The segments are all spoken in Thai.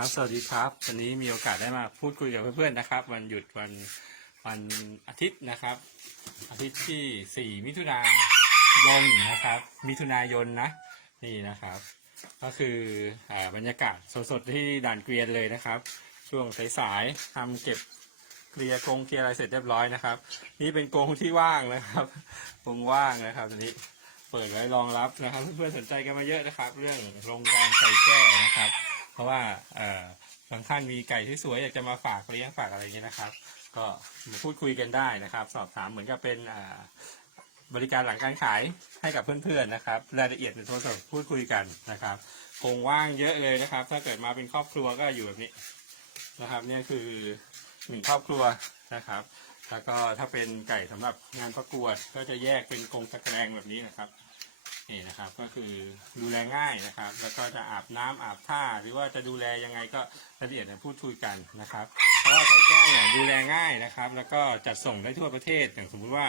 ครับสวัสดีครับวันนี้มีโอกาสได้มาพูดคุยกับเพื่อนๆนะครับ วันหยุดวันวันอาทิตย์นะครับ อาทิตย์ที่ 4 มิถุนายนนะครับ มิถุนายนนะนี่นะครับ ก็คืออาบรรยากาศสดๆที่ด่านเกวียนเลยนะครับ ช่วงสายๆทำเก็บเคลียร์กรงเคลียร์อะไรเสร็จเรียบร้อยนะครับ นี่เป็นกรงที่ว่างนะครับกรงว่างนะครับตอนนี้เปิดไว้รองรับนะครับ เพื่อนๆสนใจกันมาเยอะนะครับ เรื่องโรงงานไก่แก้นะครับ เพราะว่าบางท่านมีไก่ที่สวยอยากจะมาฝากเลี้ยงฝากอะไรอย่างเงี้ยนะครับ ก็มาพูดคุยกันได้นะครับ สอบถามเหมือนกับเป็นบริการหลังการขายให้กับเพื่อนๆนะครับ รายละเอียดเป็นโทรศัพท์พูดคุยกันนะครับคงว่างเยอะเลยนะครับ ถ้าเกิดมาเป็นครอบครัวก็อยู่แบบนี้นะครับเนี่ยคือหนึ่งครอบครัวนะครับ แล้วก็ถ้าเป็นไก่สำหรับงานประกวดก็จะแยกเป็นกรงตะแกรงแบบนี้นะครับ นี่นะครับก็คือดูแลง่ายนะครับ แล้วก็จะอาบน้ำอาบท่า หรือว่าจะดูแลยังไงก็รายละเอียดพูดคุยกันนะครับเพราะว่าไก่แก้วเนี่ยดูแลง่ายนะครับ แล้วก็จัดส่งได้ทั่วประเทศอย่างสมมุติว่า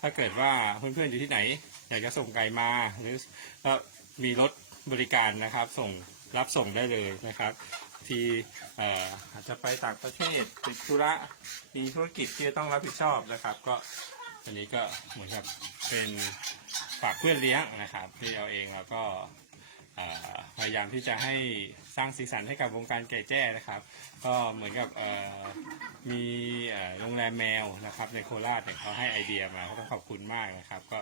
ถ้าเกิดว่าเพื่อนๆอยู่ที่ไหน อยากจะส่งไก่มาหรือก็มีรถบริการนะครับ ส่งรับส่งได้เลยนะครับ ที่เอ่ออาจจะไปต่างประเทศติดธุระมีธุรกิจที่จะต้องรับผิดชอบนะครับ ก็อันนี้ก็เหมือนกับเป็น ฝากเพื่อนเลี้ยงนะครับที่เราเองเราก็พยายามที่จะให้สร้างสีสันให้กับวงการไก่แจ้นะครับ ก็เหมือนกับมีโรงแรมแมวนะครับในโคราชเนี่ยเขาให้ไอเดียมาก็ต้องขอบคุณมากนะครับ ก็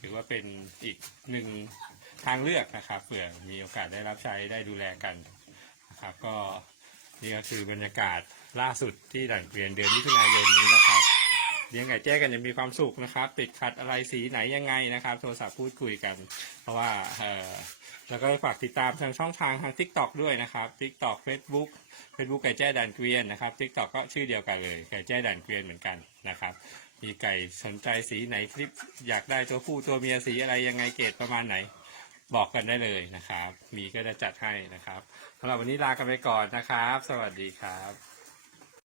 ถือว่าเป็นอีกหนึ่งทางเลือกนะครับเผื่อมีโอกาสได้รับใช้ได้ดูแลกันนะครับ ก็นี่ก็คือบรรยากาศล่าสุดที่ด่านเกวียนเดือนมิถุนายนนี้นะครับ เลี้ยงไก่แจ้กันยังมีความสุขนะครับ ติดขัดอะไรสีไหนยังไงนะครับ โทรศัพท์พูดคุยกัน เพราะว่าเออแล้วก็ฝากติดตามทางช่องทางทาง TikTok ด้วยนะครับ TikTok Facebook Facebook ไก่แจ้ด่านเกวียนนะครับ TikTok ก็ชื่อเดียวกันเลยไก่แจ้ด่านเกวียนเหมือนกันนะครับ มีไก่สนใจสีไหนคลิปอยากได้ตัวผู้ตัวเมียสีอะไรยังไงเกรดประมาณไหนบอกกันได้เลยนะครับ มีก็จะจัดให้นะครับสำหรับวันนี้ลากันไปก่อนนะครับ สวัสดีครับ